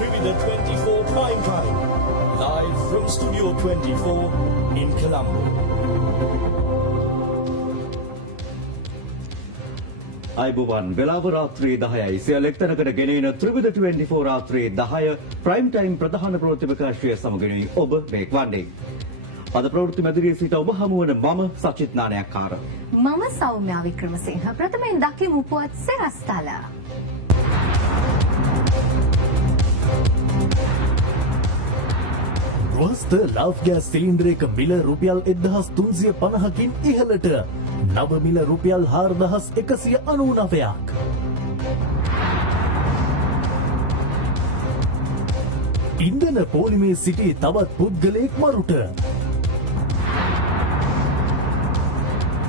Trivida 24 Prime Time. Live from Studio 24 in Colombo. අයිබෝවන් වෙලාව රාත්‍රී 10යි සියලු එක්තැනකට ගෙනෙන ත්‍රිවිධ 24 රාත්‍රී 10 ප්‍රයිම් ටයිම් ප්‍රධාන ප්‍රවෘත්ති ප්‍රකාශය සමගිනුයි ඔබ මේක් වන්නේ. අද ප්‍රවෘත්ති මැදිරියේ සිට ඔබ හමු වන මම සචිත් නානයක්කාර. මම සෞම්‍යා වික්‍රමසිංහ. ප්‍රථමයෙන් දකිමු පුවත් සෙරස්තල. ගෘහස්ත ලාෆ් ගෑස් සිලින්ඩරයක මිල රුපියල් 1350කින් ඉහළට. නව මිල රුපියල් 4199ක්. ඉන්ධන පොලිමේ සිටි තවත් පුද්ගලයෙක් මරුට.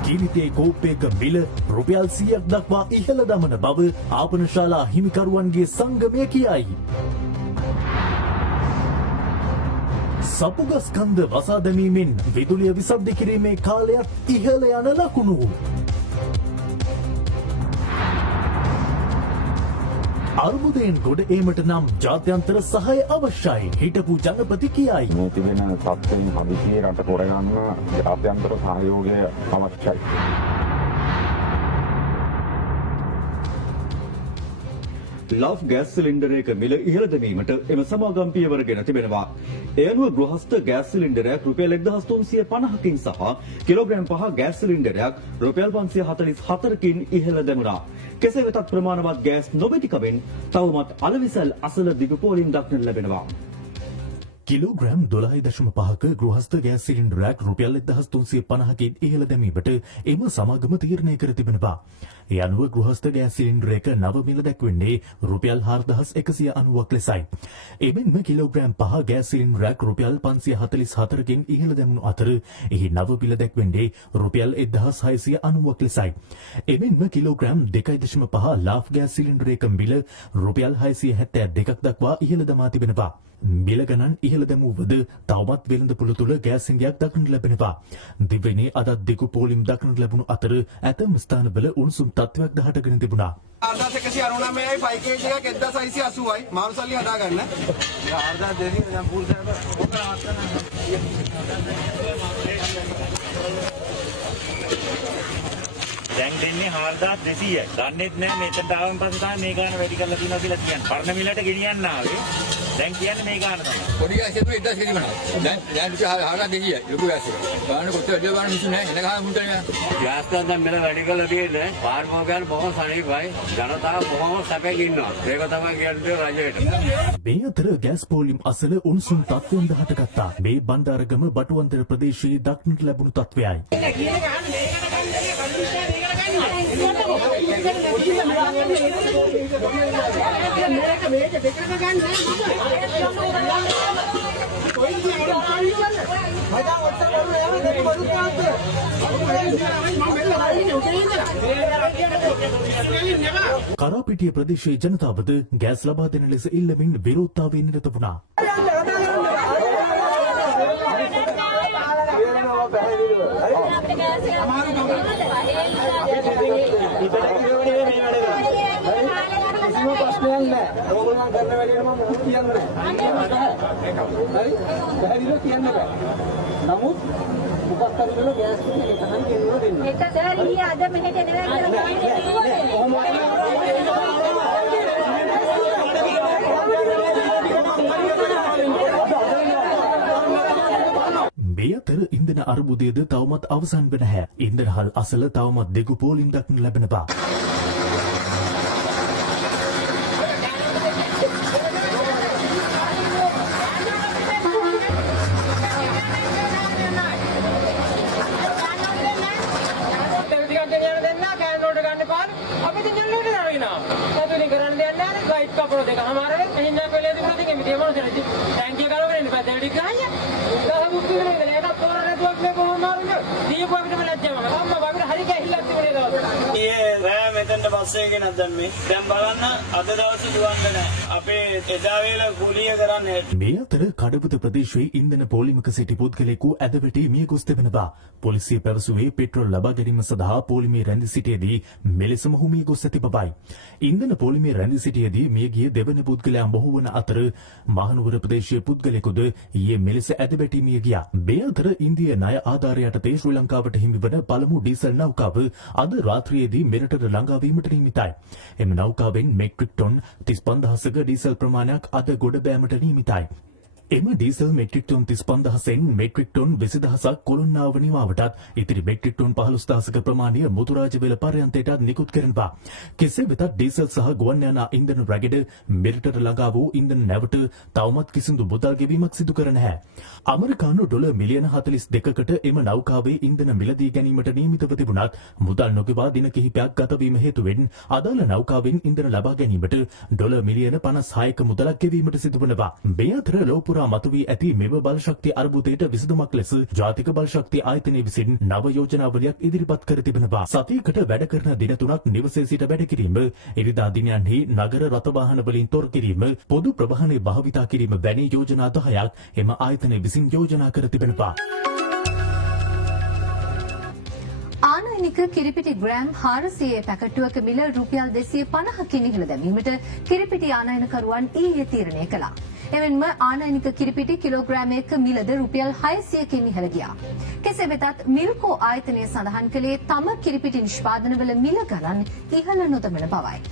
කිරිතේ කෝප්පයක මිල රුපියල් 100ක් දක්වා ඉහළ දමන බව ආපනශාලා හිමිකරුවන්ගේ සංගමය කියයි. සපුගස් කන්ද වසා දැමීමෙන් විදුලිය විසද්ද කිරීමේ කාලයත් ඉහළ යන ලකුණු. අර්බුදයෙන් ගොඩ ඒමට නම් ජාත්‍යන්තර සහාය අවශ්‍යයි. හිටපු ජනපති කියයි. මේ තිබෙන තත්ත්වයෙන් හදිසියේ රට තොරගන්න ජාත්‍යන්තර සහයෝගය අවශ්‍යයි. ලාෆ් ගෑස් සිලින්ඩරයක මිල ඉහළ දැමීමට එම සමාගම් පියවරගෙන තිබෙනවා. ඒ අනුව ගෘහස්ත ගෑස් සිලින්ඩරයක් රුපියල් 1350කින් සහ කිලෝග්‍රෑම් 5 ගෑස් සිලින්ඩරයක් රුපියල් 544කින් ඉහළ දැමුණා. කෙසේ වෙතත් ප්‍රමාණවත් ගෑස් නොමැතිකමෙන් තවමත් අලවිසල් අසල දිග පෝලිම් දක්නට ලැබෙනවා. කිලෝග්‍රෑම් 12.5ක ගෘහස්ත ගෑස් සිලින්ඩරයක් රුපියල් 1350කින් ඉහළ දැමීමට එම සමාගම තීරණය කර තිබෙනවා. ඒ අනුව ගෘහස්ත ගෑස් සිලින්ඩරයක නව මිල දැක්වෙන්නේ රුපියල් 4190ක් ලෙසයි. එමෙන්ම කිලෝග්‍රෑම් 5 ගෑස් සිලින්ඩරයක් රුපියල් 544කින් ඉහළ දැමුණු අතර එහි නව මිල දැක්වෙන්නේ රුපියල් 1690ක් ලෙසයි. එමෙන්ම කිලෝග්‍රෑම් 2.5 ලාෆ් ගෑස් සිලින්ඩරයක මිල රුපියල් 672ක් දක්වා ඉහළ දමා තිබෙනවා. මිල ගණන් ඉහළ දැමුවද තවමත් වෙළඳ පොළ තුළ ගෑස් හිඟයක් දක්නට ලැබෙනවා. දිවයිනේ අදත් දිගු පෝලිම් දක්නට ලැබුණු අතර ඇතැම් ස්ථානවල උණුසුම් තත්ත්වයක් දහටගෙන තිබුණා. 4199යි 5 kg එකක් 1680යි මාළු සල්ලි හදාගන්න. 4200 දැන් පුරුෂයාට ඔක නවත්තන්න. දැන් දෙන්නේ 4200යි. දන්නේත් නැහැ මෙතනට ආවන් පස්සේ තමයි මේ ගාන වැඩි කරලා තියෙනවා කියලා කියන්නේ. පරණ මිලට ගෙනියන්න ආවේ. දැන් කියන්නේ මේ ගාන තමයි. පොඩි ගෑස් එකේ 1000 කීරි මනවා. දැන් රුපියල් 4200යි ලොකු ගෑස් එක. ගාන කොච්චර වැඩි ගාන මිසු නැහැ. එන ගාන මුන්ට නේ. ගෑස් දැන් මෙල වැඩි කරලා තියෙන්නේ. පාර්මෝගයන් බොහොම සනීපයි. ජනතාව බොහොම සැපෙන් ඉන්නවා. ඒක තමයි කියන්නේ රජයට. මේ අතර ගෑස් පෝලිම් අසල උණුසුම් තත්ත්වයන් දහට ගත්තා. මේ බණ්ඩාරගම බටුවන්තර ප්‍රදේශයේ දක්නට ලැබුණු තත්ත්වයයි. කරාපිටිය ප්‍රදේශයේ ජනතාවද ගෑස් ලබා දෙන ලෙස ඉල්ලමින් විරෝධතාවයේ නිරත වුණා. නමුත් උපස්තරිවල ගෑස් එක තමයි ගෙනියලා දෙන්නේ. ඒක සර් ඊයේ අද මෙහෙට එනවා කියලා මේ අතර ඉන්ධන අර්බුදයේද තවමත් අවසන් වන නැහැ. ඉන්ධනහල් අසල තවමත් දෙගු පෝලිම් දක්නට ලැබෙනවා. මෙතෙන්ට බස් එකේ නැද්දන් මේ දැන් බලන්න අද දවසේ දුවන්න නැහැ අපේ එදා වේල කුලිය කරන්නේ මේ අතර කඩවත ප්‍රදේශයේ ඉන්ධන පොලිමක සිටි පුද්ගලයෙකු ඇද වැටී මිය ගොස් තිබෙන බව පොලිසිය පැවසුවේ පෙට්‍රල් ලබා ගැනීම සඳහා පොලිමේ රැඳී සිටියේදී මෙලෙසම ඔහු මිය ගොස් ඇති බවයි. ඉන්ධන පොලිමේ රැඳී සිටියේදී මියගිය දෙවන පුද්ගලයා බොහෝ වන අතර මහනුවර ප්‍රදේශයේ පුද්ගලයෙකුද ඊයේ මෙලෙස ඇද වැටී මිය ගියා. මේ අතර ඉන්දිය ණය ආධාර යටතේ ශ්‍රී ලංකාවට හිමිවන පළමු ඩීසල් නෞකාව අද රාත්‍රියේදී මෙරටට ළඟා වීමට නියමිතයි. එම නෞකාවෙන් මෙට්‍රික් ටොන් 35000ක ඩීසල් ප්‍රමාණයක් අද ගොඩ බෑමට නියමිතයි. එම ඩීසල් මෙට්‍රික් ටොන් 35000න් මෙට්‍රික් ටොන් 20000ක් කොළොන්නාව නිවාවටත් ඉතිරි මෙට්‍රික් ටොන් 15000ක ප්‍රමාණය මුතුරාජවැල පර්යන්තයටත් නිකුත් කරනවා. කෙසේ වෙතත් ඩීසල් සහ ගුවන් යානා ඉන්ධන රැගෙඩ මෙරටට ළඟා වූ ඉන්ධන නැවට තවමත් කිසිදු මුදල් ගෙවීමක් සිදු කර නැහැ. ඇමරිකානු ඩොලර් මිලියන 42කට එම නෞකාවේ ඉන්ධන මිලදී ගැනීමට නියමිතව තිබුණත් මුදල් නොගෙවා දින කිහිපයක් ගත වීම හේතුවෙන් අදාළ නෞකාවෙන් ඉන්ධන ලබා ගැනීමට ඩොලර් මිලියන 56ක මුදලක් ගෙවීමට සිදු වනවා. මේ අතර ලෝපුරා මතුවී ඇති මෙම බලශක්ති අර්බුදයට විසඳුමක් ලෙස ජාතික බලශක්ති ආයතනය විසින් නව යෝජනාවලියක් ඉදිරිපත් කර තිබෙනවා. සතියකට වැඩ කරන දින 3ක් නිවසේ සිට වැඩ කිරීම, ඉරිදා දිනයන්හි නගර රථ වාහන වලින් තොර කිරීම, පොදු ප්‍රවාහනය භාවිතා කිරීම වැනි යෝජනා 10ක් එම ආයතනය විසින් යෝජනා කර තිබෙනවා. ආනයනික කිරිපිටි ග්‍රෑම් 400 පැකටුවක මිල රුපියල් 250කින් ඉහළ දැමීමට කිරිපිටි ආනයනකරුවන් ඊයේ තීරණය කළා. එමෙන්ම ආනයනික කිරිපිටි කිලෝග්‍රෑමයක මිලද රුපියල් 600කින් ඉහළ ගියා. කෙසේ වෙතත් මිල්කෝ ආයතනය සඳහන් කළේ තම කිරිපිටි නිෂ්පාදනවල මිල ගණන් ඉහළ නොදමන බවයි.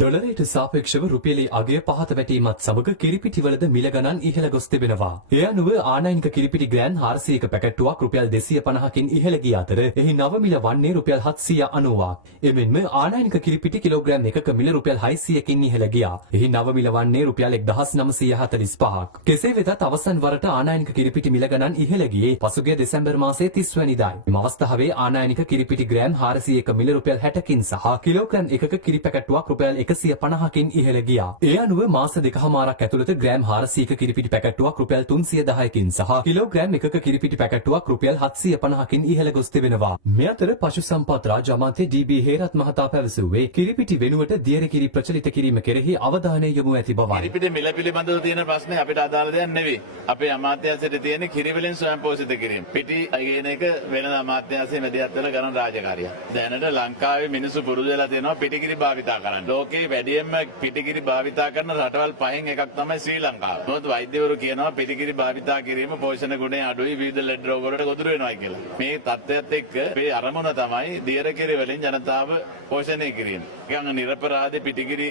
ඩොලරයට සාපේක්ෂව රුපියලේ අගය පහත වැටීමත් සමග කිරිපිටිවලද මිල ගණන් ඉහළ ගොස් තිබෙනවා. ඒ අනුව ආනයනික කිරිපිටි ග්‍රෑම් 400ක පැකට්ටුවක් රුපියල් 250කින් ඉහළ ගිය අතර එහි නව මිල වන්නේ රුපියල් 790ක්. එමෙන්ම ආනයනික කිරිපිටි කිලෝග්‍රෑම් 1ක මිල රුපියල් 600කින් ඉහළ ගියා. එහි නව මිල වන්නේ රුපියල් 1945ක්. කෙසේ වෙතත් අවසන් වරට ආනයනික කිරිපිටි මිල ගණන් ඉහළ ගියේ පසුගිය දෙසැම්බර් මාසයේ 30 වැනිදායි. මෙම අවස්ථාවේ ආනයනික කිරිපිටි ග්‍රෑම් 400ක මිල රුපියල් 60කින් සහ කිලෝග්‍රෑම් 1ක කිරි පැකට්ටුවක් රුපියල් 150කින් ඉහළ ගියා. ඒ අනුව මාස දෙකහමාරක් ඇතුළත ග්‍රෑම් 400ක කිරිපිටි පැකට්ටුවක් රුපියල් 310කින් සහ කිලෝග්‍රෑම් 1ක කිරිපිටි පැකට්ටුවක් රුපියල් 750කින් ඉහළ ගොස් තිබෙනවා. මේ අතර පශු සම්පත් රාජ්‍ය අමාත්‍ය ඩී.බී. හේරත් මහතා පැවසුවේ කිරිපිටි වෙනුවට දියර කිරි ප්‍රචලිත කිරීම කෙරෙහි අවධානය යොමු ඇති බවයි. කිරිපිටි මිල පිළිබඳව තියෙන ප්‍රශ්නේ අපිට අදාළ දෙයක් නෙවෙයි. අපේ අමාත්‍යාංශයට තියෙන කිරි වලින් ස්වයං පෝෂිත කිරීම. පිටි අයගෙන එක වෙනද අමාත්‍යාංශයේ මැදිහත් වෙලා කරන රාජකාරියක්. දැනට ලංකාවේ මිනිස්සු පුරුදු වෙලා තියෙනවා පිටිකිරි භාවිතා කරන්න. ලෝකේ වැඩියෙන්ම පිටිකිරි භාවිතා කරන රටවල් පහෙන් එකක් තමයි ශ්‍රී ලංකාව. මොකද වෛද්‍යවරු කියනවා පිටිකිරි භාවිතා කිරීම පෝෂණ ගුණය අඩුයි විවිධ ලෙඩ රෝග වලට ගොදුරු වෙනවා කියලා. මේ තත්ත්වයට එක්ක මේ අරමුණ තමයි දියර කිරි වලින් ජනතාව පෝෂණය කිරීම. නිකන් නිර්පරාදී පිටිකිරි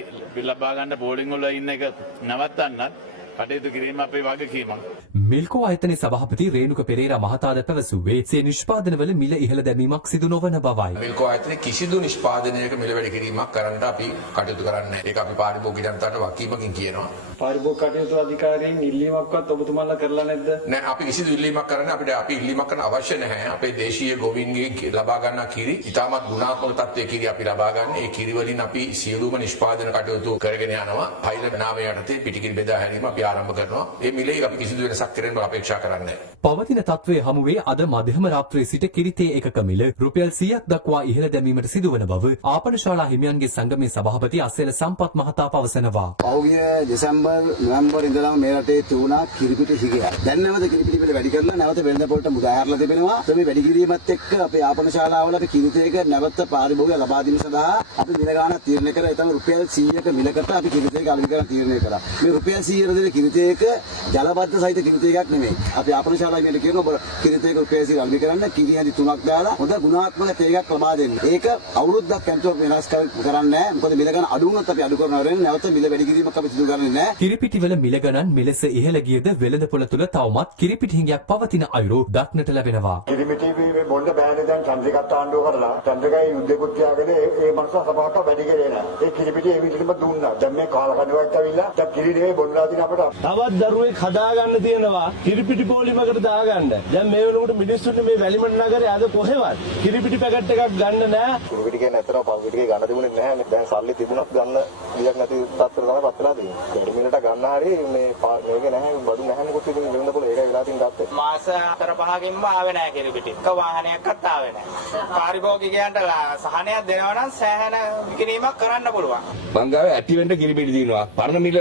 ලබා ගන්න බෝඩින් වල ඉන්න එක නවත්තන්නත් කටයුතු කිරීම අපේ වගකීමක්. මිල්කෝ ආයතනයේ සභාපති රේණුක පෙරේරා මහතාද පැවසුවේ සිය නිෂ්පාදනවල මිල ඉහළ දැමීමක් සිදු නොවන බවයි. මිල්කෝ ආයතනයේ කිසිදු නිෂ්පාදනයක මිල වැඩි කිරීමක් කරන්නට අපි කටයුතු කරන්නේ නැහැ. ඒක අපි පාරිභෝගික ජනතාවට වගකීමකින් කියනවා. පාරිභෝගික කටයුතු අධිකාරියෙන් ඉල්ලීමක්වත් ඔබතුමාලා කරලා නැද්ද? නෑ අපි කිසිදු ඉල්ලීමක් කරන්න අපි ඉල්ලීමක් කරන්න අවශ්‍ය නැහැ. අපේ දේශීය ගොවීන්ගේ ලබා ගන්නා කිරි ඉතාමත් ගුණාත්මක තත්ත්වයේ කිරි අපි ලබා ගන්න. ඒ කිරි වලින් අපි සියලුම නිෂ්පාදන කටයුතු කරගෙන යනවා. පයිලට් නාමය යටතේ පිටිකිරි බෙදා හැරීම අපි ආරම්භ කරනවා. ඒ මිලේ අපි කිසිදු වෙනසක් කරන්න අපේක්ෂා කරන්නේ නැහැ. පවතින තත්ත්වයේ හමුවේ අද මධ්‍යම රාත්‍රියේ සිට කිරිතේ එකක මිල රුපියල් 100ක් දක්වා ඉහළ දැමීමට සිදුවන බව ආපනශාලා හිමියන්ගේ සංගමේ සභාපති අසේල සම්පත් මහතා පවසනවා. පහුගිය දෙසැම්බර් නොවැම්බර් ඉඳලම මේ රටේ තුණා කිරිපිටි හිගයක්. දැන් නැවත කිරිපිටි පිළ වැඩි කරලා නැවත වෙළඳ පොළට මුදා හැරලා තිබෙනවා. මේ වැඩි කිරීමත් එක්ක අපේ ආපනශාලාවල අපි කිරිතේක නැවත පාරිභෝගික ලබා දීම සඳහා අපි මිල ගාණක් තීරණය කරලා එතන රුපියල් 100ක මිලකට අපි කිරිතේක අලෙවි කරන්න තීරණය කළා. මේ රුපියල් 100 දෙන කිරිතේක ජලබද්ධ සහිත කිරිතේකක් නෙමෙයි. අපි ආපනශාලාවෙන් කියනවා ඔබ කිරිතේක රුපියල් 100 අලෙවි කරන්න කිරි හැඳි 3ක් දාලා හොඳ ගුණාත්මක තේකක් ලබා දෙන්න. ඒක අවුරුද්දක් කැම්ප් වෙනස් කරන්නේ නැහැ. මොකද මිල ගාණ අඩු වුණොත් අපි අඩු කරනවා වෙන්නේ නැවත මිල වැඩි කිරීමක් අපි සිදු කරන්නේ නැහැ. කිරිපිටිවල මිල ගණන් මෙලෙස ඉහළ ගියද වෙළඳපොළ තුල තවමත් කිරිපිටි හිඟයක් පවතින අයුරු දක්නට ලැබෙනවා. කිරිපිටි බොණ්ඩ බෑනේ දැන් චන්ද්‍රිකත් ආණ්ඩුව කරලා චන්ද්‍රිකයි යුද්ධෙකුත් තියාගෙන ඒ මනස සභාවට වැඩි කරේ නැහැ. ඒ කිරිපිටි ඒ විදිහටම දුන්නා. දැන් මේ කාලකඩුවක් ඇවිල්ලා දැන් කිරි නෙවෙයි බොන්නලා තියෙන අපට. තවත් දරුවෙක් හදාගන්න තියෙනවා කිරිපිටි පොලිමකට දාගන්න. දැන් මේ වෙනකොට මිනිස්සුන්ට මේ වැලිමඩ නගරේ අද කොහෙවත් කිරිපිටි පැකට් එකක් ගන්න නැහැ. කිරිපිටි කියන්නේ ඇත්තටම පංගුටිකේ ගන්න තිබුණේ නැහැ. දැන් සල්ලි තිබුණත් ගන්න විදියක් නැති තත්ත්වයකට තමයි පත් වෙලා තියෙන්නේ. කිරිමිලට ගන්න හරිය මේ මේක නැහැ බඩු නැහැ මොකද ඉතින් වෙනදපොළ ඒකයි වෙලා තියෙන තත්ත්වය. මාස 4-5කින්ම ආවේ නැහැ කිරිපිටි. එක වාහනයක්වත් ආවේ නැහැ. පාරිභෝගිකයන්ට සහනයක් දෙනවා නම් සෑහෙන විකිණීමක් කරන්න පුළුවන්. මං ගාව ඇටි වෙන්න කිරිපිටි තියෙනවා. පරණ මිල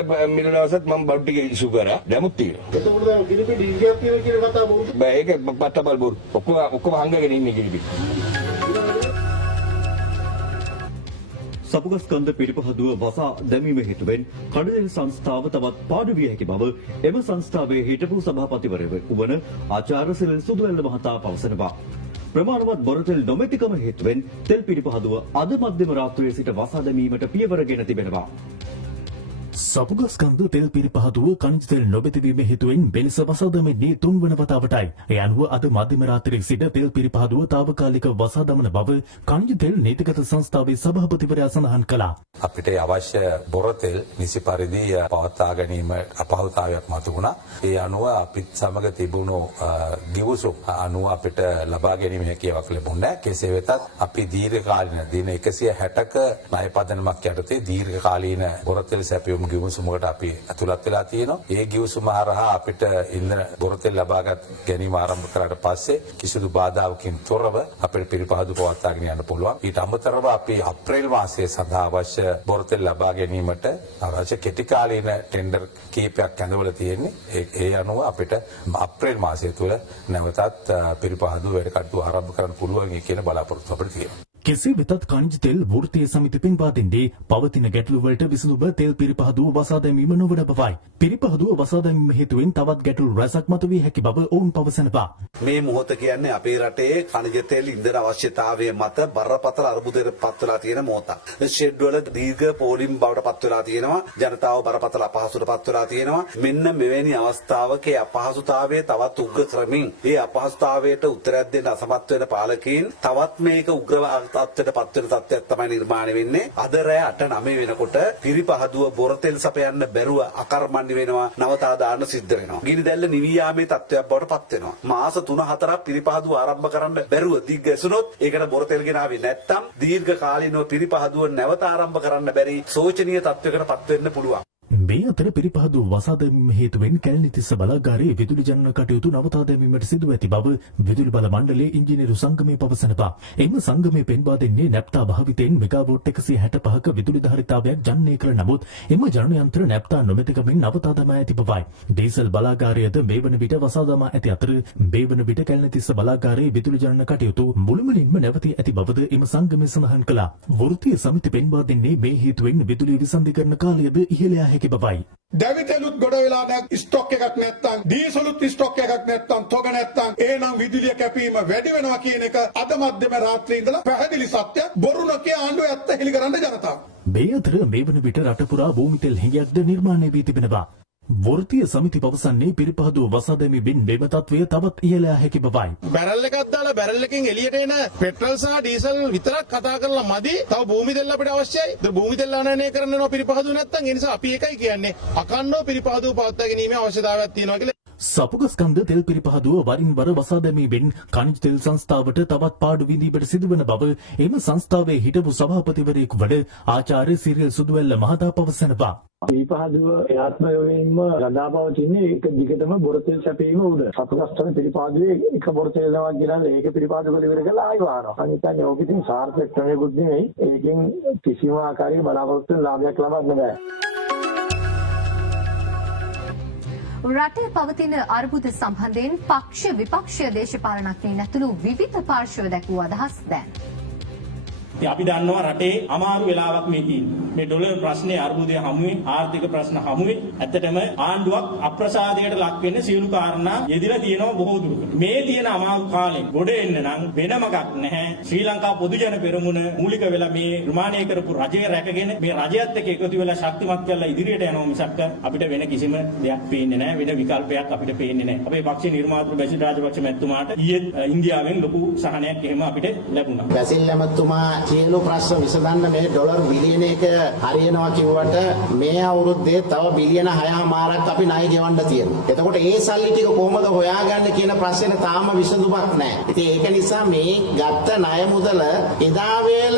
දවසත් මම බඩු ටික ඉෂු කරා. දැමුත් තියෙනවා. එතකොට දැන් කිරිපිටි ඉන්දියාව කියන කතාව බොරු. බෑ ඒක පත්තබල් බොරු. ඔක්කොම හංගගෙන ඉන්නේ කිරිපිටි. සපුගස්කන්ධ පිරිපහදුව වසා දැමීම හේතුවෙන් කඩතෙල් සංස්ථාව තවත් පාඩු විය හැකි බව එම සංස්ථාවේ හිටපු සභාපතිවරයෙකු වන ආචාර්ය සිරිල් සුදුවැල්ල මහතා පවසනවා. ප්‍රමාණවත් බොරතෙල් නොමැතිකම හේතුවෙන් තෙල් පිරිපහදුව අද මධ්‍යම රාත්‍රියේ සිට වසා දැමීමට පියවරගෙන තිබෙනවා. සපුගස්කන්ධ තෙල් පිරිපහදුව කනිජ තෙල් නොබැතිවීම හේතුවෙන් වෙනස වසා දමන්නේ 3 වන වතාවටයි. ඒ අනුව අද මධ්‍යම රාත්‍රියේ සිට තෙල් පිරිපහදුව తాවකාලික වසා දමන බව කනිජ තෙල් නීතිගත සංස්ථාවේ සභාපතිවරයා සඳහන් කළා. අපිට අවශ්‍ය බොරතෙල් නිසි පරිදි පවත්වා ගැනීම අපහසුතාවයක් මතු වුණා. ඒ අනුව අපිත් සමග තිබුණු ගිවිසුම් අනුව අපිට ලබා ගැනීම හැකියාවක් ලැබුණා. කෙසේ වෙතත් අපි දීර්ඝකාලීන දින 160ක ණය පදනමක් යටතේ දීර්ඝකාලීන බොරතෙල් සැපයුම් ගිවිසුමකට අපි ඇතුළත් වෙලා තියෙනවා. ඒ ගිවිසුම හරහා අපිට ඉන්ධන බොරතෙල් ලබාගත් ගැනීම ආරම්භ කරාට පස්සේ කිසිදු බාධාවකින් තොරව අපිට පිරිපහදු පවත්වාගෙන යන්න පුළුවන්. ඊට අමතරව අපි අප්‍රේල් මාසයේ සඳහා අවශ්‍ය බොරතෙල් ලබා ගැනීමට අවශ්‍ය කෙටි කාලීන ටෙන්ඩර් කීපයක් ඇඳවලා තියෙන්නේ. ඒ අනුව අපිට අප්‍රේල් මාසය තුළ නැවතත් පිරිපහදු වැඩ කටයුතු ආරම්භ කරන්න පුළුවන් කියන බලාපොරොත්තු අපිට තියෙනවා. කෙසේ වෙතත් කනිජ තෙල් වෘත්තීය සමිති පෙන්වා දෙන්නේ පවතින ගැටලු වලට විසඳුම තෙල් පිරිපහදුව වසා දැමීම නොවන බවයි. පිරිපහදුව වසා දැමීම හේතුවෙන් තවත් ගැටලු රැසක් මතුවී හැකි බව ඔවුන් පවසනවා. මේ මොහොත කියන්නේ අපේ රටේ කනිජ තෙල් ඉන්ධන අවශ්‍යතාවය මත බරපතල අර්බුදයට පත් වෙලා තියෙන මොහොතක්. ෂෙඩ් වල දීර්ඝ පෝලිම් බවට පත් වෙලා තියෙනවා. ජනතාව බරපතල අපහසුතාවට පත් වෙලා තියෙනවා. මෙන්න මෙවැනි අවස්ථාවක ඒ අපහසුතාවය තවත් උග්‍ර කරමින් ඒ අපහසුතාවයට උත්තරයක් දෙන්න අසමත් වෙන පාලකීන් තවත් මේක උග්‍ර තත්ත්වයට පත් වෙන තත්ත්වයක් තමයි නිර්මාණය වෙන්නේ. අද රෑ 8-9 වෙනකොට පිරිපහදුව බොරතෙල් සපයන්න බැරුව අකර්මණ්‍ය වෙනවා. නවතා දාන්න සිද්ධ වෙනවා. ගිනි දැල්ල නිවි යාමේ තත්ත්වයක් බවට පත් වෙනවා. මාස 3-4ක් පිරිපහදුව ආරම්භ කරන්න බැරුව දිග්ගැසුනොත් ඒකට බොරතෙල් ගෙනාවේ නැත්තම් දීර්ඝ කාලීනව පිරිපහදුව නැවත ආරම්භ කරන්න බැරි සෝචනීය තත්ත්වයකට පත් වෙන්න පුළුවන්. මේ අතර පිරිපහදුව වසා දැමීම හේතුවෙන් කැලණිතිස්ස බලාගාරයේ විදුලි ජනන කටයුතු නවතා දැමීමට සිදු ඇති බව විදුලි බල මණ්ඩලයේ ඉංජිනේරු සංගමය පවසනවා. එම සංගමය පෙන්වා දෙන්නේ නැප්තා භාවිතයෙන් මෙගාවොට් 165ක විදුලි ධාරිතාවයක් ජනනය කළ නමුත් එම ජනන යන්ත්‍ර නැප්තා නොමැතිකමින් නවතා දමා ඇති බවයි. ඩීසල් බලාගාරයද මේ වන විට වසා දමා ඇති අතර මේ වන විට කැලණිතිස්ස බලාගාරයේ විදුලි ජනන කටයුතු මුළුමනින්ම නැවතී ඇති බවද එම සංගමය සඳහන් කළා. වෘත්තීය සමිති පෙන්වා දෙන්නේ මේ හේතුවෙන් විදුලි විසන්ධීකරණ කාලයද ඉහළ යා හැකි බවයි. දැවිතෙලුත් ගොඩ වෙලා නැත් ස්ටොක් එකක් නැත්තම් දීසලුත් ස්ටොක් එකක් නැත්තම් තොග නැත්තම් එහෙනම් විදුලිය කැපීම වැඩි වෙනවා කියන එක අද මධ්‍යම රාත්‍රියේ ඉඳලා පැහැදිලි සත්‍යයක්. බොරු නොකිය ආණ්ඩුව ඇත්ත හෙළි කරන්න ජනතාව. මේ අතර මේ වන විට රට පුරා භූමි තෙල් හිඟයක්ද නිර්මාණය වී තිබෙනවා. වෘත්තීය සමිති පවසන්නේ පිරිපහදුව වසා දැමීමෙන් මෙම තත්වය තවත් ඉහළ යා හැකි බවයි. බැරල් එකක් දාලා බැරල් එකෙන් එළියට එන පෙට්‍රල් සහ ඩීසල් විතරක් කතා කරලා මදි. තව භූමි තෙල් අපිට අවශ්‍යයි. භූමි තෙල් ආනයනය කරනවා පිරිපහදුව නැත්තම් ඒ නිසා අපි එකයි කියන්නේ අකණ්ඩව පිරිපහදුව පවත්වා ගැනීමේ අවශ්‍යතාවයක් තියෙනවා කියලා. සපුගස්කන්ධ තෙල් පිරිපහදුව වරින් වර වසා දැමීමෙන් කනිජ තෙල් සංස්ථාවට තවත් පාඩු විඳීමට සිදුවන බව එම සංස්ථාවේ හිටපු සභාපතිවරයෙකු වන ආචාර්ය සිරිල් සුදුවැල්ල මහතා පවසනවා. පිරිපහදුව යාත්‍රාවෙන්ම රඳා පවතින්නේ ඒක දිගටම බොරතෙල් සැපීම උඩ. සපුගස්කන්ධ පිරිපහදුවේ එක බොරතෙල් නවා කියලා ඒක පිරිපහදුව වල ඉවර කරලා ආයෙ වහනවා. අනිත් ඕක ඉතින් සාර්ථක ක්‍රමයක්වත් නෙවෙයි. ඒකෙන් කිසිම ආකාරයක බලාපොරොත්තු ලාභයක් ලබන්න බෑ. රටේ පවතින අර්බුද සම්බන්ධයෙන් පක්ෂ විපක්ෂ දේශපාලනඥයින් ඇතුළු විවිධ පාර්ශ්ව දැක්වූ අදහස් දැන්. අපි දන්නවා රටේ අමාරු වෙලාවක් මේ තියෙන්නේ. මේ ඩොලර් ප්‍රශ්නේ අර්බුදයේ හමුවේ ආර්ථික ප්‍රශ්න හමුවේ ඇත්තටම ආණ්ඩුවක් අප්‍රසාදයට ලක් වෙන්න සියලු කාරණා යෙදিলা තියෙනවා බොහෝ දුරකට. මේ තියෙන අමාරු කාලේ ගොඩ එන්න නම් වෙනමක් නැහැ. ශ්‍රී ලංකා පොදු ජන පෙරමුණ මූලික වෙලා මේ නිර්මාණය කරපු රජය රැකගෙන මේ රජයත් එක්ක එකතු වෙලා ශක්තිමත් කරලා ඉදිරියට යනවා මිසක් අපිට වෙන කිසිම දෙයක් පේන්නේ නැහැ. වෙන විකල්පයක් අපිට පේන්නේ නැහැ. අපේ පක්ෂේ නිර්මාතෘ බැසිල් රාජපක්ෂ මැතිතුමාට ඊයේ ඉන්දියාවෙන් ලොකු සහනයක් එහෙම අපිට ලැබුණා. බැසිල් මැතිතුමා සියලු ප්‍රශ්න විසඳන්න මේ ඩොලර් බිලියන එක හරියනවා කිව්වට මේ අවුරුද්දේ තව බිලියන 6මාරක් අපි ණය ගෙවන්න තියෙනවා. එතකොට ඒ සල්ලි ටික කොහොමද හොයාගන්නේ කියන ප්‍රශ්නේ තාම විසඳුමක් නැහැ. ඉතින් ඒක නිසා මේ ගත්ත ණය මුදල එදා වේල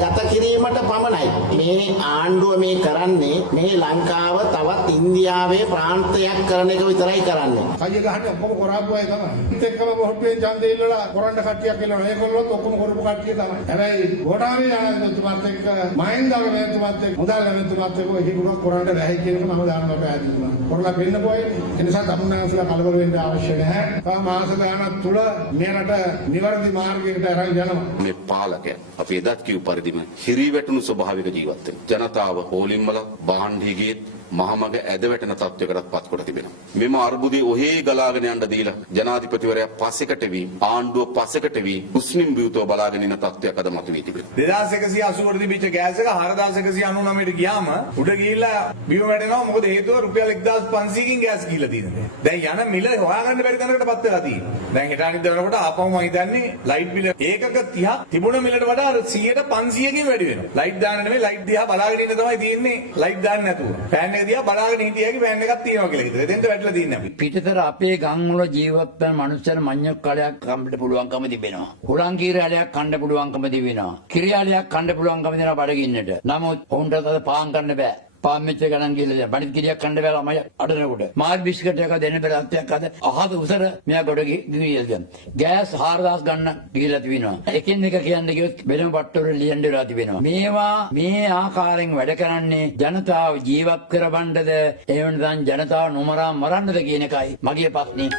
ගත කිරීමට පමණයි. මේ ආණ්ඩුව මේ කරන්නේ මේ ලංකාව තවත් ඉන්දියාවේ ප්‍රාන්තයක් කරන එක විතරයි කරන්නේ. කයිය ගහන්නේ ඔක්කොම කොරාපු අය තමයි. එක්කම බොහොට්ටුවෙන් ඡන්දේ ඉල්ලලා කොරන්න කට්ටියක් කියලා ඒගොල්ලොත් ඔක්කොම කරපු කට්ටිය තමයි. හැබැයි ගෝඨාභය ජනාධිපතිතුමාත් එක්ක මහින්ද අගමැතිතුමාත් එක්ක මුදල් අගමැතිතුමාත් එක්ක ඒගොල්ලෝ කොරන්න බැහැ කියන එක මම දන්නවා පැහැදිලිවම. කොරලා වෙන්න පොයි. ඒ නිසා තමුන්නාන්සලා කලබල වෙන්න අවශ්‍ය නැහැ. තව මාස ගානක් තුල මේ රට නිවැරදි මාර්ගයකට අරන් යනවා. මේ පාලකයන් අපි එදත් කිව් පරිදිම හිරිවැටුණු ස්වභාවික ජීවත් වෙන ජනතාව හෝලින්වල බාණ්ඩිගේ මහමග ඇද වැටෙන තත්වයකටත් පත් කොට තිබෙනවා. මෙම අර්බුදේ ඔහේ ගලාගෙන යන්න දීලා ජනාධිපතිවරයා පසෙකට වී ආණ්ඩුව පසෙකට වී මුස්ලිම් විරුද්ධව බලාගෙන ඉන්න තත්වයක් අද මතුවී තිබෙනවා. 2180 කට තිබිච්ච ගෑස් එක 4199ට ගියාම උඩ ගිහිල්ලා බිම වැටෙනවා. මොකද හේතුව රුපියල් 1500කින් ගෑස් ගිහිල්ලා තියෙනවා. දැන් යන මිල හොයාගන්න බැරි තැනකටපත් වෙලා තියෙනවා. දැන් හෙට අනිද්දා වෙනකොට ආපහු මම හිතන්නේ ලයිට් බිල ඒකක 30ක් තිබුණ මිලට වඩා 100%කින් වැඩි වෙනවා. ලයිට් දාන්න නෙමෙයි ලයිට් දිහා බලාගෙන ඉන්න තමයි තියෙන්නේ. ලයිට් දාන්න නැතුව. ෆෑන් එක දිහා බලාගෙන හිටියගේ ෆෑන් එකක් තියෙනවා කියලා හිතුවා. එතෙන්ට වැටලා තින්නේ අපි. පිටතර අපේ ගම් වල ජීවත් වෙන මනුස්සයන් මඤ්ඤොක් කලයක් කන්න පුළුවන්කම තිබෙනවා. හුලං කීරාලයක් කන්න පුළුවන්කම තිබෙනවා. කිරියාලයක් කන්න පුළුවන්කම දෙනවා බඩගින්නට. නමුත් ඔවුන්ට අද පාන් කන්න බෑ. පාන් මෙච්චර ගණන් ගිහලා බණිත් කිරියක් කන්න බෑ ළමයි අඩනකොට. මාර් බිස්කට් එකක් දෙන්න බැරි අත්යක් අද අහත උසර මෙයා කොට ගිහිල්ලා. ගෑස් 4000 ගන්න ගිහිල්ලා තිබෙනවා. එකින් එක කියන්නේ කිව්වොත් බෙලම පට්ටවල ලියන්න වෙලා තිබෙනවා. මේවා මේ ආකාරයෙන් වැඩ කරන්නේ ජනතාව ජීවත් කරවන්නද එහෙම නැත්නම් ජනතාව නොමරා මරන්නද කියන එකයි මගේ ප්‍රශ්නේ.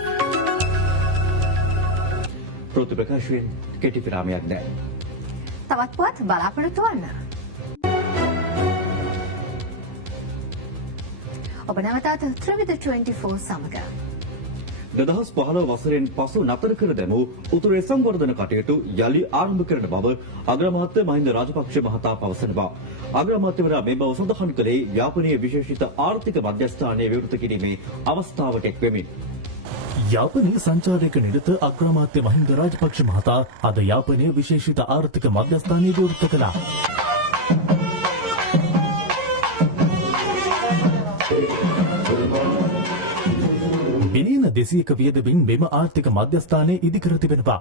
ප්‍රතිප්‍රකාශයෙන් කෙටි විරාමයක් දැන්. තවත් පුවත් බලාපොරොත්තු වන්න. ඔබ නැවතත් ත්‍රිවිධ 24 සමග 2015 වසරෙන් පසු නතර කර දැමූ උතුරේ සංවර්ධන කටයුතු යලි ආරම්භ කරන බව අග්‍රාමාත්‍ය මහින්ද රාජපක්ෂ මහතා පවසනවා. අග්‍රාමාත්‍යවරයා මේ බව සඳහන් කළේ යාපනයේ විශේෂිත ආර්ථික මධ්‍යස්ථානයේ විවෘත කිරීමේ අවස්ථාවට එක් වෙමින්. යාපනයේ සංචාරයක නිරත අග්‍රාමාත්‍ය මහින්ද රාජපක්ෂ මහතා අද යාපනයේ විශේෂිත ආර්ථික මධ්‍යස්ථානයේ විවෘත කළා. බිලියන 200ක වියදමින් මෙම ආර්ථික මධ්‍යස්ථානයේ ඉදිකර තිබෙනවා.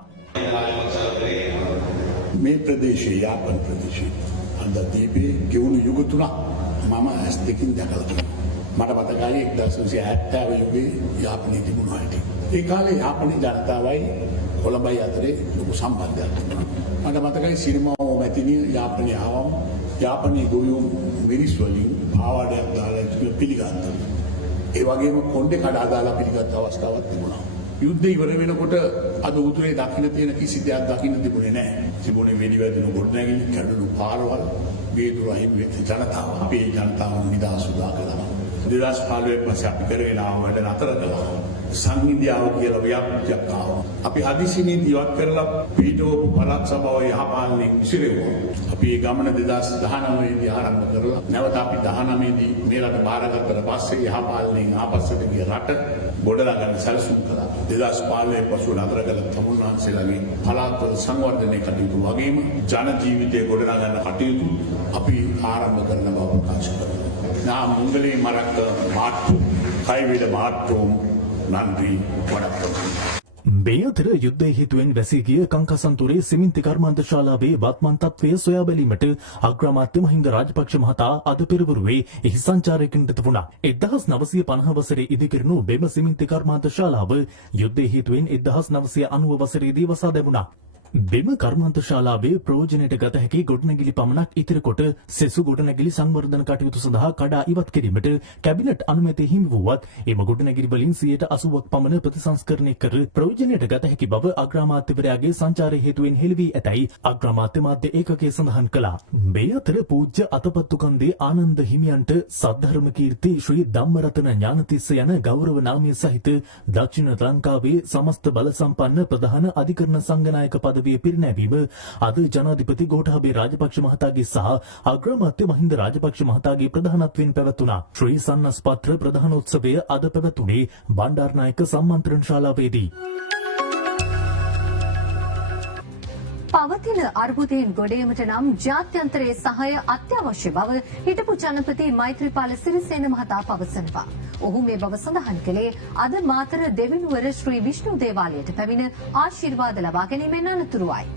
මේ ප්‍රදේශයේ යාපන ප්‍රදේශයේ අන්දදීපේ ගෙවුණු යුග තුනක් මම ඇස් දෙකින් දැකලා තියෙනවා. මට මතකයි 1970 යුගයේ යාපනයේ තිබුණු හැටි. ඒ කාලේ යාපනයේ ජනතාවයි කොළඹයි අතරේ ලොකු සම්බන්ධයක් තිබුණා. මට මතකයි සිරිමාවෝ මැතිණිය යාපනයේ ආවම යාපනයේ ගොවියෝ මිනිස් වලින් පාවාඩයක් දාලා පිළිගත්තා. ඒ වගේම කොණ්ඩේ කඩා දාලා පිළිගත් අවස්ථාවක් තිබුණා. යුද්ධය ඉවර වෙනකොට අද උතුරේ දකින්න තියෙන කිසි දෙයක් දකින්න තිබුණේ නැහැ. තිබුණේ වෙඩි වැදුණු ගොඩනැගිලි, කැඩුණු පාරවල්, වේදුරු අහිමි වෙච්ච ජනතාව. අපේ ජනතාව නිදහස් උදා කළා. 2015 පස්සේ අපි කරගෙන ආව වැඩ නතර කළා. සංවිධාව කියලා ව්‍යාපෘතියක් ආවා. අපි හදිසියේ ඉවත් කරලා පීඩෝප පළාත් සභාව යහපාලනයෙන් විසිරෙව්වා. අපි මේ ගමන 2019 දී ආරම්භ කරලා නැවත අපි 19 දී මේ රට බාරගත්තට පස්සේ යහපාලනයෙන් ආපස්සට ගිය රට ගොඩනගා ගන්න සැලසුම් කළා. 2015 පසු නතර කළ තමුන්නාන්සේලාගේ පළාත්වල සංවර්ධනය කටයුතු වගේම ජන ජීවිතය ගොඩනගා ගන්න කටයුතු අපි ආරම්භ කරන බව ප්‍රකාශ කරනවා. නා මුංගලේ මරක්ක මාට්ටු කයිවිල මාට්ටුම් නන්දි වඩක්කම්. මේ අතර යුද්ධය හේතුවෙන් වැසී ගිය කංකසන්තුරේ සිමෙන්ති කර්මාන්ත ශාලාවේ වත්මන් තත්ත්වය සොයා බැලීමට අග්‍රාමාත්‍ය මහින්ද රාජපක්ෂ මහතා අද පෙරවරුවේ එහි සංචාරයකින්ට තිබුණා. 1950 වසරේ ඉදිකරනු බෙම සිමෙන්ති කර්මාන්ත ශාලාව යුද්ධය හේතුවෙන් 1990 වසරේදී වසා දැමුණා. බෙම කර්මාන්ත ශාලාවේ ප්‍රයෝජනයට ගත හැකි ගොඩනැගිලි පමණක් ඉතිරි කොට සෙසු ගොඩනැගිලි සංවර්ධන කටයුතු සඳහා කඩා ඉවත් කිරීමට කැබිනට් අනුමැතිය හිමි වුවත් එම ගොඩනැගිලි වලින් 80%ක් පමණ ප්‍රතිසංස්කරණය කර ප්‍රයෝජනයට ගත හැකි බව අග්‍රාමාත්‍යවරයාගේ සංචාරය හේතුවෙන් හෙළි වී ඇතැයි අග්‍රාමාත්‍ය මාධ්‍ය ඒකකය සඳහන් කළා. මේ අතර පූජ්‍ය අතපත්තු කන්දේ ආනන්ද හිමියන්ට සද්ධර්ම කීර්ති ශ්‍රී ධම්මරතන ඥානතිස්ස යන ගෞරව නාමය සහිත දක්ෂිණ ලංකාවේ සමස්ත බල සම්පන්න ප්‍රධාන අධිකරණ සංඝනායක පද පිරිනැවීම අද ජනාධිපති ගෝඨාභය රාජපක්ෂ මහතාගේ සහ අග්‍රාමාත්‍ය මහින්ද රාජපක්ෂ මහතාගේ ප්‍රධානත්වයෙන් පැවැත්වුණා. ශ්‍රී සන්නස්පත්‍ර ප්‍රධානෝත්සවය අද පැවැතුනේ බණ්ඩාරනායක සම්මන්ත්‍රණ ශාලාවේදී. පවතින අර්බුදයෙන් ගොඩේමට නම් ජාත්‍යන්තරයේ සහාය අත්‍යවශ්‍ය බව හිටපු ජනපති මෛත්‍රීපාල සිරිසේන මහතා පවසනවා. ඔහු මේ බව සඳහන් කළේ අද මාතර දෙවිනුවර ශ්‍රී විෂ්ණු දේවාලයට පැමිණ ආශිර්වාද ලබා ගැනීමෙන් අනතුරුවයි.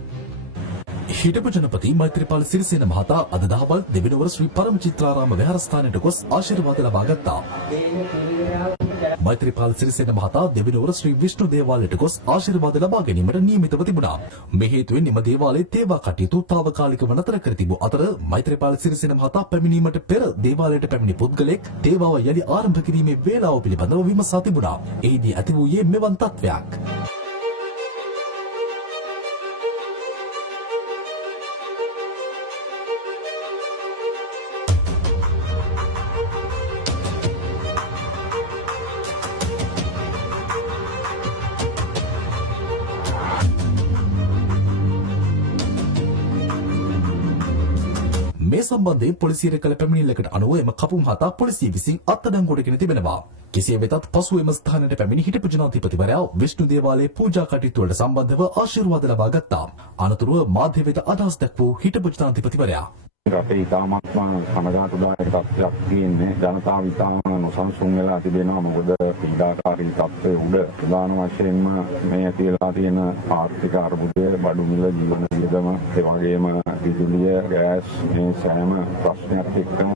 හිටපු ජනපති මෛත්‍රීපාල සිරිසේන මහතා අද දහවල් දෙවිනුවර ශ්‍රී පරමචිත්‍රාරාම විහාරස්ථානයට ගොස් ආශිර්වාද ලබා ගත්තා. මෛත්‍රීපාල සිරිසේන මහතා දෙවිනුවර ශ්‍රී විෂ්ණු දේවාලයට ගොස් ආශිර්වාද ලබා ගැනීමට නියමිතව තිබුණා. මේ හේතුවෙන් එම දේවාලයේ තේවා කටයුතු తాවකාලිකව නතර කර තිබූ අතර මෛත්‍රීපාල සිරිසේන මහතා පැමිණීමට පෙර දේවාලයට පැමිණි පුද්ගලෙක් තේවාව යලි ආරම්භ කිරීමේ වේලාව පිළිබඳව විමසා තිබුණා. එහිදී ඇති වූයේ මෙවන් තත්ත්වයක්. මේ සම්බන්ධයෙන් පොලිසියට කළ පැමිණිල්ලකට අනුව එම කපු මහතා පොලිසිය විසින් අත්අඩංගුවටගෙන තිබෙනවා. කෙසේ වෙතත් පසුව එම ස්ථානයට පැමිණි හිටපු ජනාධිපතිවරයා විෂ්ණු දේවාලයේ පූජා කටයුතු වලට සම්බන්ධව ආශිර්වාද ලබා ගත්තා. අනතුරුව මාධ්‍ය වෙත අදහස් දැක්වූ හිටපු ජනාධිපතිවරයා රටේ ඉතාමත්ම කනගාටුදායක තත්ත්වයක් තියෙන්නේ. ජනතාව ඉතාම නොසන්සුන් වෙලා තිබෙනවා. මොකද පීඩාකාරී තත්ත්වයේ උඩ ප්‍රධාන වශයෙන්ම මේ ඇතිලා තියෙන ආර්ථික අර්බුදය, බඩු මිල, ජීවන වියදම, ඒ වගේම විදුලිය, ගෑස් මේ සෑම ප්‍රශ්නයක් එක්කම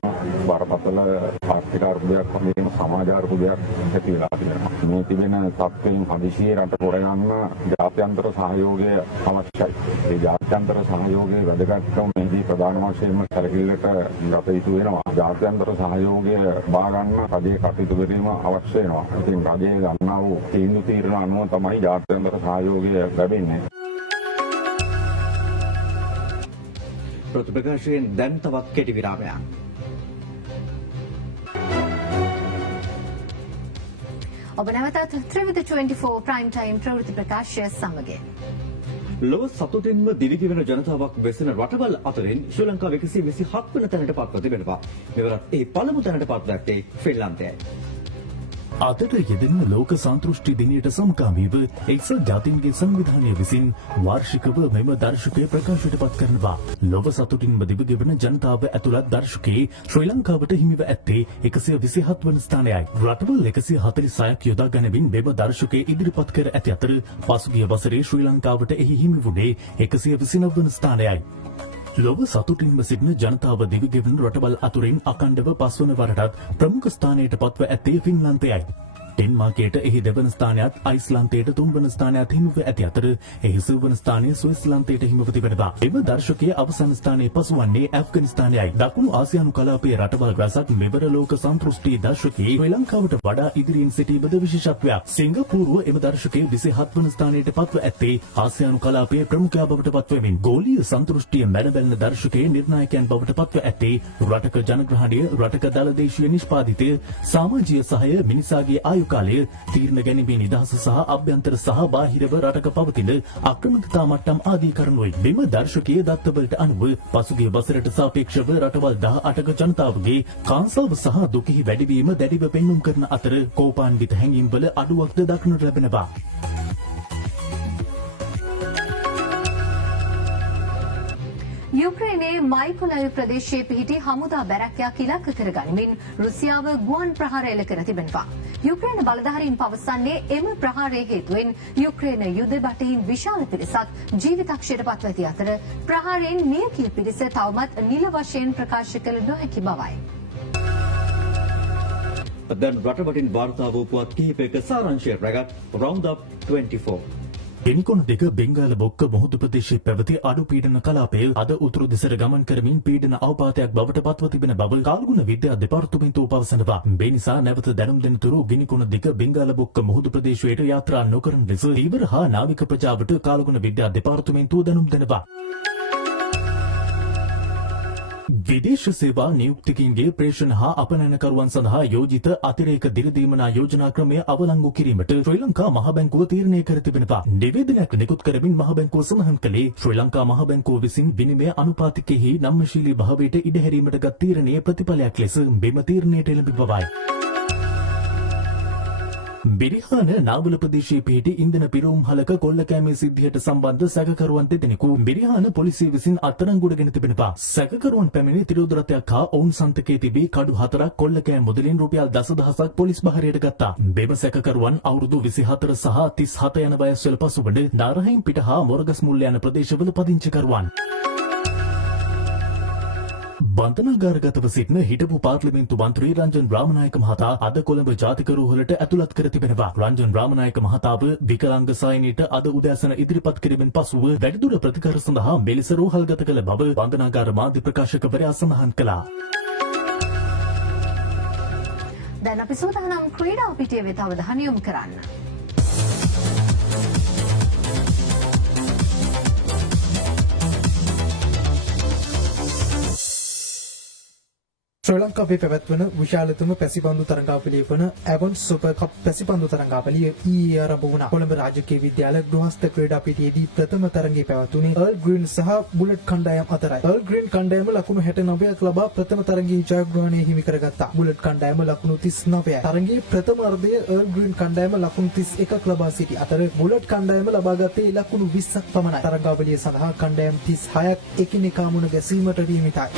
බරපතල ආර්ථික අර්බුදයක් වගේම සමාජ අර්බුදයක් ඇති වෙලා තියෙනවා. මේ තිබෙන තත්ත්වයෙන් හදිසියේ රට පොරගන්න ජාත්‍යන්තර සහයෝගය අවශ්‍යයි. ඒ ජාත්‍යන්තර සහයෝගයේ වැදගත්කම මේදී ප්‍රධාන වශයෙන් සැලකිල්ලට ගත යුතු වෙනවා. ජාත්‍යන්තර සහයෝගය බා ගන්න රජයේ කටයුතු කිරීම අවශ්‍ය වෙනවා. ඉතින් රජයේ ගන්නා වූ තීරණ අනුව තමයි ජාත්‍යන්තර සහයෝගය ලැබෙන්නේ. ප්‍රතිපක්ෂයෙන් දැන් තවත් කෙටි විරාමයක්. ඔබ නැවතත් ත්‍රිවිධ 24 ප්‍රයිම් ටයිම් ප්‍රවෘත්ති ප්‍රකාශය සමග ලොව සතුටින්ම දිවිගෙවෙන ජනතාවක් වෙසෙන රටවල් අතරින් ශ්‍රී ලංකාව 127 වන තැනට පත්ව තිබෙනවා. මෙවරත් ඒ පළමු තැනට පත්ව ඇත්තේ ෆින්ලන්තයයි. අදට යෙදෙන ලෝක සන්තෘෂ්ටි දිනයට සමගාමීව එක්සත් ජාතීන්ගේ සංවිධානය විසින් වාර්ෂිකව මෙම දර්ශකය ප්‍රකාශයට පත් කරනවා. ලොව සතුටින්ම දිවිගෙවන ජනතාව ඇතුළත් දර්ශකයේ ශ්‍රී ලංකාවට හිමිව ඇත්තේ 127 වන ස්ථානයයි. රටවල් 146ක් යොදා ගනිමින් මෙම දර්ශකය ඉදිරිපත් කර ඇති අතර පසුගිය වසරේ ශ්‍රී ලංකාවට එහි හිමි වුණේ 129 වන ස්ථානයයි. ලොව සතුටින්ම සිටින ජනතාව දිවිගෙවන රටවල් අතුරින් අඛණ්ඩව 5 වන වරටත් ප්‍රමුඛ ස්ථානයට පත්ව ඇත්තේ ෆින්ලන්තයයි. ඩෙන්මාර්කයට එහි 2 වන ස්ථානයත් අයිස්ලන්තයට 3 වන ස්ථානයත් හිමිව ඇති අතර එහි 7 වන ස්ථානය ස්විස්ලන්තයට හිමිව තිබෙනවා. එම දර්ශකයේ අවසන් ස්ථානයේ පසුවන්නේ ඇෆ්ගනිස්තානයයි. දකුණු ආසියානු කලාපයේ රටවල් රැසක් මෙවර ලෝක සන්තෘෂ්ටි දර්ශකයේ ශ්‍රී ලංකාවට වඩා ඉදිරියෙන් සිටීමද විශේෂත්වයක්. සිංගප්පූරුව එම දර්ශකයේ 27 වන ස්ථානයට පත්ව ඇත්තේ ආසියානු කලාපයේ ප්‍රමුඛයා බවට පත්වෙමින්. ගෝලීය සන්තෘෂ්ටිය මැනබැලන දර්ශකයේ නිර්ණායකයන් බවට පත්ව ඇත්තේ රටක ජනග්‍රහණය, රටක දළදේශීය නිෂ්පාදිතය, සමාජීය සහාය, මිනිසාගේ ආයු කාලය, තීරණ ගැනීමේ නිදහස සහ අභ්‍යන්තර සහ බාහිරව රටක පවතින අක්‍රමිකතා මට්ටම් ආදී කරුණුයි. මෙම දර්ශකයේ දත්තවලට අනුව පසුගිය වසරට සාපේක්ෂව රටවල් 18ක ජනතාවගේ කාංසාව සහ දුකෙහි වැඩිවීම දැඩිව පෙන්නුම් කරන අතර කෝපාන්විත හැඟීම්වල අඩුවක්ද දක්නට ලැබෙනවා. යුක්‍රේනයේ මයිකොලයිව් ප්‍රදේශයේ පිහිටි හමුදා බැරැක්කයක් ඉලක්ක කරගනිමින් රුසියාව ගුවන් ප්‍රහාර එල්ල කර තිබෙනවා. යුක්‍රේන බලධාරීන් පවසන්නේ එම ප්‍රහාරයේ හේතුවෙන් යුක්‍රේන යුද බටහින් විශාල පිරිසක් ජීවිතක්ෂයට පත්ව ඇති අතර ප්‍රහාරයෙන් මිය ගිය පිරිස තවමත් නිල වශයෙන් ප්‍රකාශ කළ නොහැකි බවයි. දැන් රටවටින් වාර්තා වූ පුවත් කිහිපයක සාරාංශය රැගත් රවුන්ඩ් අප් 24. ගෙනිකොන දෙක බෙන්ගාල බොක්ක මුහුදු ප්‍රදේශයේ පැවති අඩු පීඩන කලාපය අද උතුරු දිසට ගමන් කරමින් පීඩන අවපාතයක් බවට පත්ව තිබෙන බව කාල්ගුණ විද්‍යා දෙපාර්තමේන්තුව පවසනවා. මේ නිසා නැවත දැනුම් දෙනතුරු ගෙනිකොන දෙක බෙන්ගාල බොක්ක මුහුදු ප්‍රදේශයට යාත්‍රා නොකරන ලෙස ඊවර හා නාවික ප්‍රජාවට කාල්ගුණ විද්‍යා දෙපාර්තමේන්තුව දැනුම් දෙනවා. විදේශ සේවා නියුක්තිකින්ගේ ප්‍රේෂණ හා අපනයනකරුවන් සඳහා යෝජිත අතිරේක දිරිදීමනා යෝජනා ක්‍රමය අවලංගු කිරීමට ශ්‍රී ලංකා මහ බැංකුව තීරණය කර තිබෙනවා. නිවේදනයක් නිකුත් කරමින් මහ බැංකුව සඳහන් කළේ ශ්‍රී ලංකා මහ බැංකුව විසින් විනිමය අනුපාතිකයෙහි නම්‍යශීලී භාවයට ඉඩහැරීමට ගත් තීරණයේ ප්‍රතිඵලයක් ලෙස මෙම තීරණයට එළඹි බවයි. බිරිහාන නාවල ප්‍රදේශයේ පිහිටි ඉන්ධන පිරවුම් හලක කොල්ලකෑමේ සිද්ධියට සම්බන්ධ සැකකරුවන් දෙදෙනෙකු බිරිහාන පොලිසිය විසින් අත්අඩංගුවටගෙන තිබෙනවා. සැකකරුවන් පැමිණි තිරෝධ රථයක් හා ඔවුන් සන්තකයේ තිබී කඩු 4ක් කොල්ලකෑම මුදලින් රුපියල් 10,000ක් පොලිස් බහරයට ගත්තා. මෙම සැකකරුවන් අවුරුදු 24 සහ 37 යන වයස්වල පසුබිඳ නාරහයින් පිට හා මොරගස් මුල්ල යන ප්‍රදේශවල පදිංචිකරුවන්. බන්ධනාගාරගතව සිටින හිටපු පාර්ලිමේන්තු මන්ත්‍රී රංජන් රාමනායක මහතා අද කොළඹ ජාතික රෝහලට ඇතුළත් කර තිබෙනවා. රංජන් රාමනායක මහතාව විකලාංග සායනීට අද උදෑසන ඉදිරිපත් කිරීමෙන් පසුව වැඩිදුර ප්‍රතිකාර සඳහා මෙලෙස රෝහල්ගත කළ බව බන්ධනාගාර මාධ්‍ය ප්‍රකාශකවරයා සඳහන් කළා. දැන් අපි සූදානම් ක්‍රීඩා පිටිය වෙත අවධානය යොමු කරන්න. ශ්‍රී ලංකාවේ පැවැත්වන විශාලතම පැසිපන්දු තරඟාවලිය වන ඇවන් සුපර් කප් පැසිපන්දු තරඟාවලිය ඊයේ ආරම්භ වුණා. කොළඹ රාජකීය විද්‍යාල ගෘහස්ත ක්‍රීඩා පිටියේදී ප්‍රථම තරඟය පැවැතුණේ අර්ල් ග්‍රීන් සහ බුලට් කණ්ඩායම් අතරයි. අර්ල් ග්‍රීන් කණ්ඩායම ලකුණු 69ක් ලබා ප්‍රථම තරඟයේ ජයග්‍රහණය හිමි කරගත්තා. බුලට් කණ්ඩායම ලකුණු 39යි. තරඟයේ ප්‍රථම අර්ධයේ අර්ල් ග්‍රීන් කණ්ඩායම ලකුණු 31ක් ලබා සිටි අතර බුලට් කණ්ඩායම ලබාගත්තේ ලකුණු 20ක් පමණයි. තරඟාවලිය සඳහා කණ්ඩායම් 36ක් එකිනෙකා මුණ ගැසීමට නියමිතයි.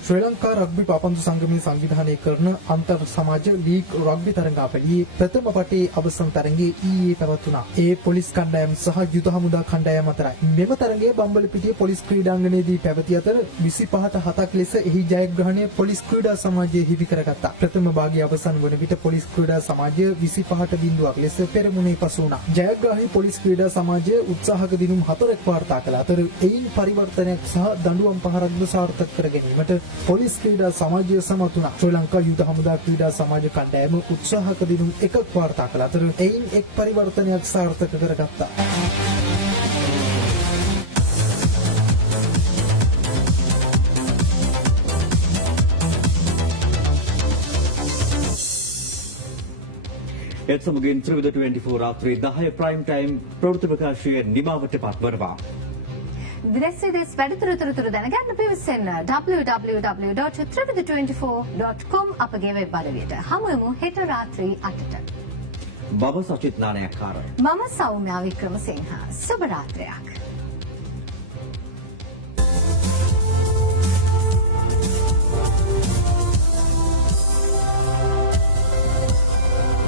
ශ්‍රී ලංකා රග්බි පාපන්දු සංගමයේ සංවිධානය කරන අන්තර් සමාජ ලීග් රග්බි තරඟාවලියේ ප්‍රථම පටේ අවසන් තරඟයේ ඊයේ පැවතුණා. ඒ පොලිස් කණ්ඩායම් සහ යුද හමුදා කණ්ඩායම් අතරයි. මෙම තරඟයේ බම්බලපිටිය පොලිස් ක්‍රීඩාංගණයේදී පැවති අතර 25ට 7ක් ලෙස එහි ජයග්‍රහණය පොලිස් ක්‍රීඩා සමාජය හිමි කරගත්තා. ප්‍රථම භාගයේ අවසන් වන විට පොලිස් ක්‍රීඩා සමාජය 25ට 0ක් ලෙස පෙරමුණේ පසු වුණා. ජයග්‍රාහී පොලිස් ක්‍රීඩා සමාජය උත්සාහක දිනුම් 4ක් වාර්තා කළ අතර එයින් පරිවර්තනයක් සහ දඬුවම් පහරක්ද සාර්ථක කර ගැනීමට පොලිස් ක්‍රීඩා සමාජය සමත් වුණා. ශ්‍රී ලංකා යුද හමුදා ක්‍රීඩා සමාජ කණ්ඩායම උත්සාහක දිනුම් 1ක් වාර්තා කළ අතර එයින් එක් පරිවර්තනයක් සාර්ථක කරගත්තා. එත් සමගින් ත්‍රිවිධ 24 රාත්‍රී 10 ප්‍රයිම් ටයිම් ප්‍රවෘත්ති ප්‍රකාශය නිමාවට පත්වනවා. දෙස් වැඩිතුරු දැනගන්න පිවිසෙන්න www.trividha24.com අපගේ වෙබ් අඩවියට. හමුවෙමු හෙට රාත්‍රී 8ට. බව සචිත් නානයක්කාර. මම සෞම්‍යා වික්‍රමසිංහ. සුබ රාත්‍රියක්.